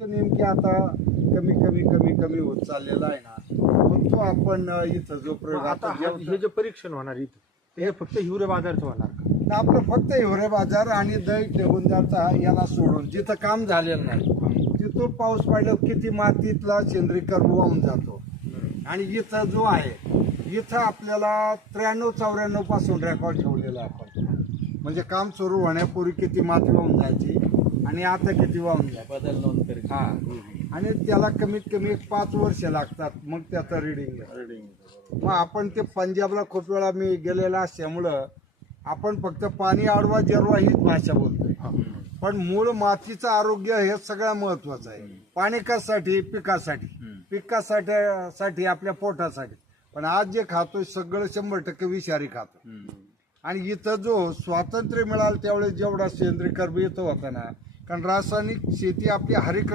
तो नेमकी आता कमी कमी कमी कमी होत चाललेला आहे ना. मग तो आपण इथं जो प्रयोग आता हा- हे जे परीक्षण होणार इथं हे फक्त हिवरे बाजारचं होणार का? आपलं फक्त हिवरे बाजार आणि दही टेबुंजारचा याला सोडून. जिथं काम झालेलं नाही तिथून पाऊस पडल्यावर किती मातीतला सेंद्रिय कर्ब वाहून जातो. आणि इथं जो आहे इथं आपल्याला त्र्याण्णव चौऱ्याण्णवपासून रेकॉर्ड ठेवलेला आहे आपण. म्हणजे काम सुरू होण्यापूर्वी किती माती वाहून जायची आणि आता किती वाहून बदल नोंद करायची हा आणि त्याला कमीत कमी एक पाच वर्ष लागतात मग त्याचं रिडिंग Reading. मग आपण ते पंजाबला खूप वेळा मी गेलेला असल्यामुळं आपण फक्त पाणी आडवा जिरवा हीच भाषा बोलतोय. पण मूळ मातीचं आरोग्य हे सगळ्यात महत्वाचं आहे. पाणी कशासाठी पिकासाठी. पिकासाठी साठी आपल्या पोटासाठी. पण आज जे खातोय सगळं शंभर टक्के विषारी खातो आणि इथं जो स्वातंत्र्य मिळालं त्यावेळेस जेवढा सेंद्रिय कर्ब येतो होता ना कारण रासायनिक शेती आपली हरिक